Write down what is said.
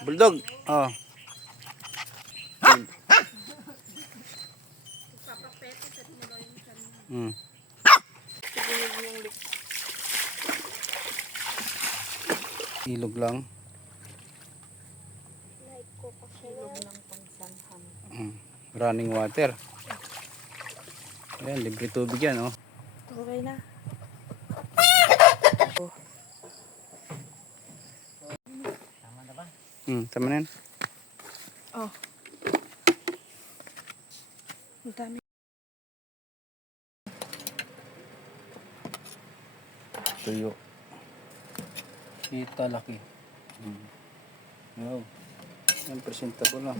Bulldog. Oh. Hmm. Ilog lang. Ilog ng pangsanhan. Running water. Ayan, libre tubig yan, oh. Okay na. Tama na yan. Oh. Ang dami. Tuyo. Kita laki. Wow. Yan, presentable lang.